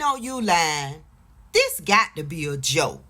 know you lying. This got to be a joke.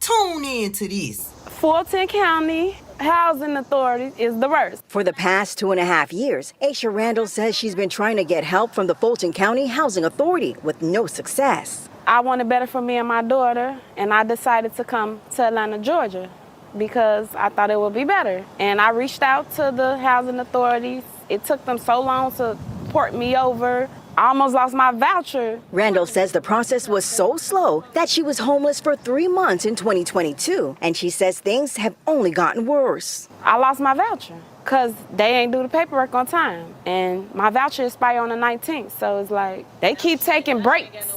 Tune in to this. Fulton County Housing Authority is the worst. For the past 2.5 years, Aisha Randall says she's been trying to get help from the Fulton County Housing Authority with no success. I wanted better for me and my daughter, and I decided to come to Atlanta, Georgia, because I thought it would be better. And I reached out to the housing authorities. It took them so long to port me over. I almost lost my voucher. Randall says the process was so slow that she was homeless for 3 months in 2022, and she says things have only gotten worse. I lost my voucher because they ain't do the paperwork on time, and my voucher expired on the 19th, so it's like they keep taking breaks.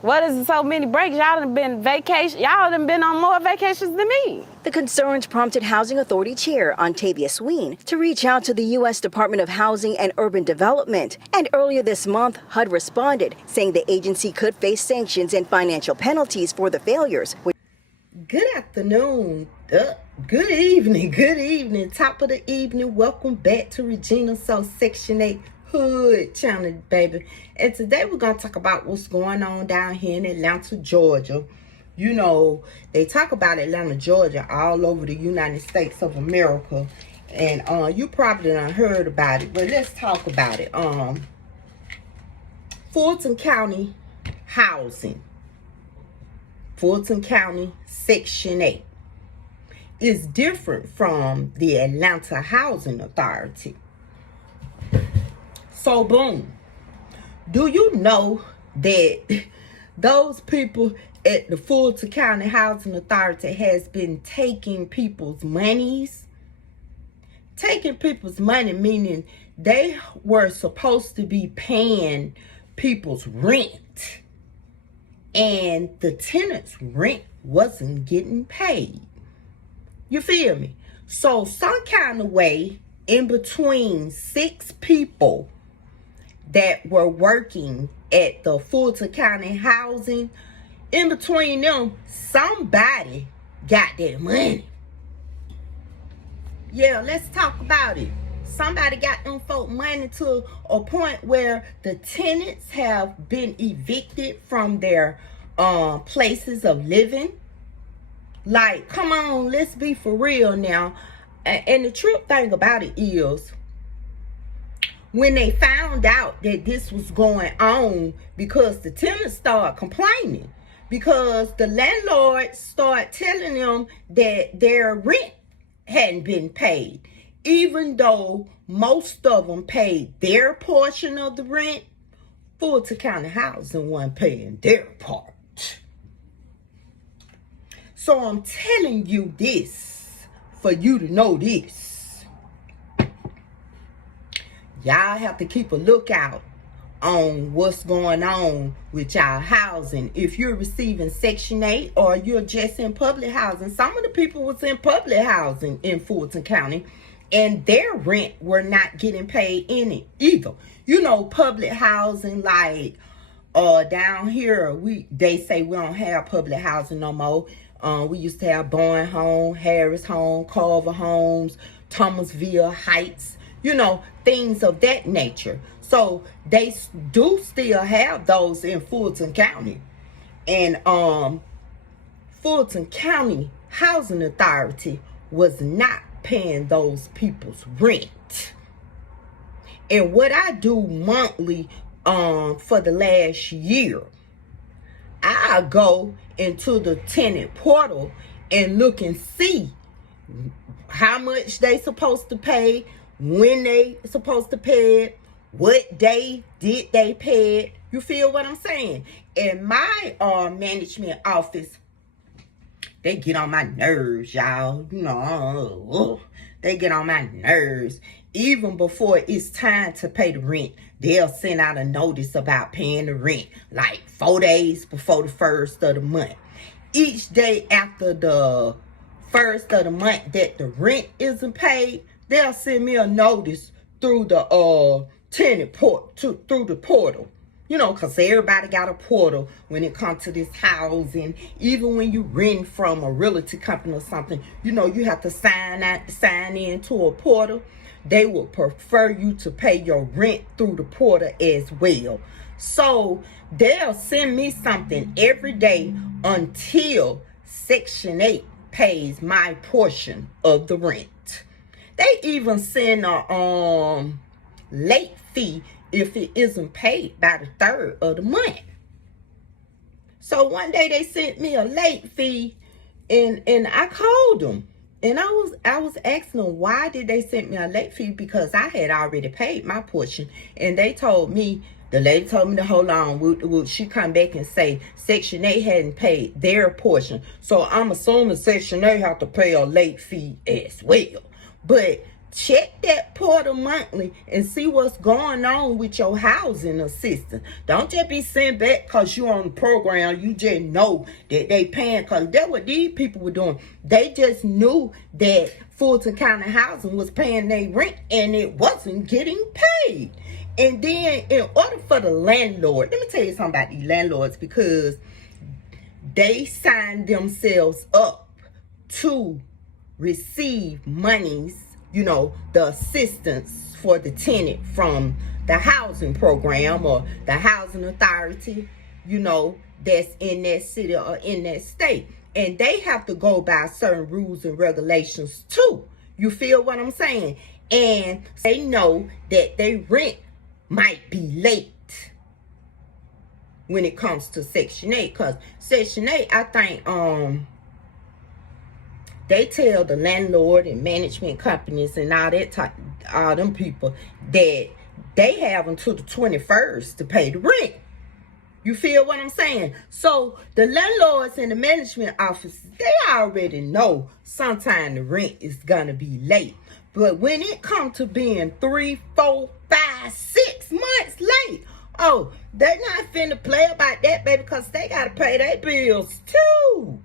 What is so many breaks? Y'all done been vacation. Y'all done been on more vacations than me. The concerns prompted Housing Authority Chair Ontavia Sween to reach out to the U.S. Department of Housing and Urban Development. And earlier this month, HUD responded, saying the agency could face sanctions and financial penalties for the failures. Good afternoon. Good evening. Top of the evening. Welcome back to Regina So Section 8 Hood channel, baby. And today we're going to talk about what's going on down here in Atlanta, Georgia. You know, they talk about Atlanta, Georgia all over the United States of America. And you probably done heard about it, but let's talk about it. Fulton County Housing. Fulton County Section 8 is different from the Atlanta Housing Authority. So, boom. Do you know that those people at the Fulton County Housing Authority has been taking people's monies? Taking people's money, meaning they were supposed to be paying people's rent. And the tenants' rent wasn't getting paid. You feel me? So, some kind of way, in between 6 people that were working at the Fulton County Housing, in between them, somebody got their money. Yeah, let's talk about it. Somebody got them folk money to a point where the tenants have been evicted from their places of living. Like, come on, let's be for real now. And the true thing about it is, when they found out that this was going on, because the tenants started complaining, because the landlord started telling them that their rent hadn't been paid, even though most of them paid their portion of the rent. Fulton County Housing wasn't paying their part. So I'm telling you this for you to know this. Y'all have to keep a lookout on what's going on with y'all housing. If you're receiving Section 8 or you're just in public housing, some of the people was in public housing in Fulton County and their rent were not getting paid in it either. You know, public housing, like down here, they say we don't have public housing no more. We used to have Bowen Home, Harris Home, Carver Homes, Thomasville Heights, you know, things of that nature. So they do still have those in Fulton County. And Fulton County Housing Authority was not paying those people's rent. And what I do monthly for the last year, I go into the tenant portal and look and see how much they supposed to pay, when they supposed to pay it, what day did they pay it. You feel what I'm saying? In my management office, they get on my nerves, y'all. You know, they get on my nerves. Even before it's time to pay the rent, they'll send out a notice about paying the rent, like 4 days before the first of the month. Each day after the first of the month that the rent isn't paid, they'll send me a notice through the through the portal. You know, because everybody got a portal when it comes to this housing. Even when you rent from a realty company or something, you know, you have to sign in to a portal. They would prefer you to pay your rent through the portal as well. So they'll send me something every day until Section 8 pays my portion of the rent. They even send a late fee if it isn't paid by the 3rd of the month. So one day they sent me a late fee, and I called them, and I was asking them why did they send me a late fee, because I had already paid my portion, and they told me, the lady told me to hold on. She come back and say Section 8 hadn't paid their portion, so I'm assuming Section 8 have to pay a late fee as well. But check that portal monthly and see what's going on with your housing assistance. Don't just be sent back because you're on the program. You just know that they paying, because that's what these people were doing. They just knew that Fulton County Housing was paying their rent and it wasn't getting paid. And then in order for the landlord, let me tell you something about these landlords, because they signed themselves up to receive monies, you know, the assistance for the tenant from the housing program or the housing authority, you know, that's in that city or in that state. And they have to go by certain rules and regulations too. You feel what I'm saying? And they know that their rent might be late when it comes to Section 8. Because Section 8, I think, they tell the landlord and management companies and all that type, all them people, that they have until the 21st to pay the rent. You feel what I'm saying? So the landlords and the management office, they already know sometime the rent is gonna be late. But when it comes to being 3, 4, 5, 6 months late, oh, they're not finna play about that, baby, because they gotta pay their bills too.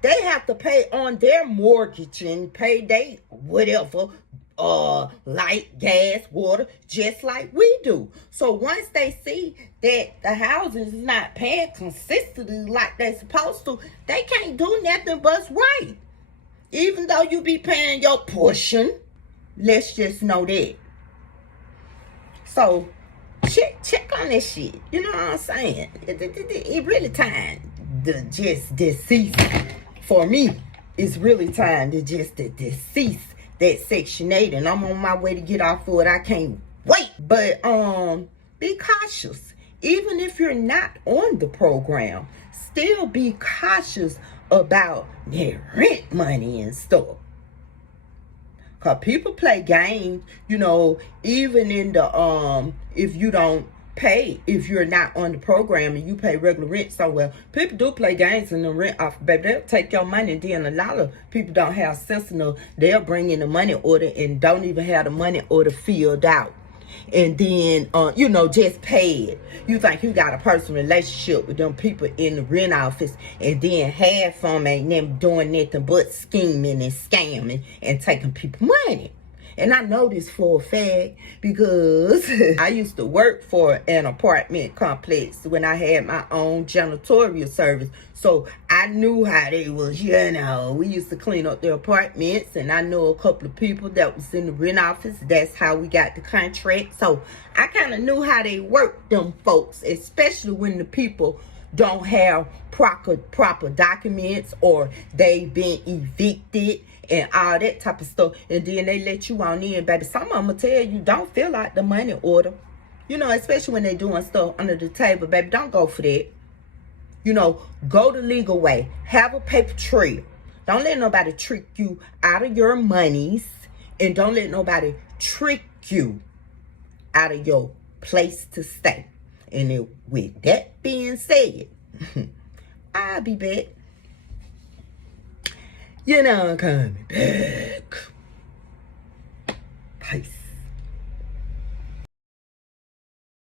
They have to pay on their mortgage and pay their whatever, light, gas, water, just like we do. So once they see that the housing is not paying consistently like they're supposed to, they can't do nothing but right. Even though you be paying your portion, let's just know that. So check on this shit. You know what I'm saying? It really time to just decease. For me, it's really time to just decease that Section 8, and I'm on my way to get off of it. I can't wait. But be cautious. Even if you're not on the program, still be cautious about their rent money and stuff. Because people play games, you know, even in the, if you don't pay, if you're not on the program and you pay regular rent somewhere, people do play games in the rent off, baby. They'll take your money, and then a lot of people don't have sense enough. They'll bring in the money order and don't even have the money order filled out. And then, you know, just pay it. You think you got a personal relationship with them people in the rent office, and then half of them ain't them doing nothing but scheming and scamming and taking people money. And I know this for a fact because I used to work for an apartment complex when I had my own janitorial service. So I knew how they was, you know. We used to clean up their apartments, and I know a couple of people that was in the rent office. That's how we got the contract. So I kind of knew how they worked, them folks, especially when the people don't have proper documents, or they've been evicted and all that type of stuff, and then they let you on in, baby. Some of them will tell you, don't fill out the money order, you know, especially when they're doing stuff under the table, baby. Don't go for that. You know, go the legal way. Have a paper trail. Don't let nobody trick you out of your monies, and don't let nobody trick you out of your place to stay. And with that being said, I'll be back. You know I'm coming back.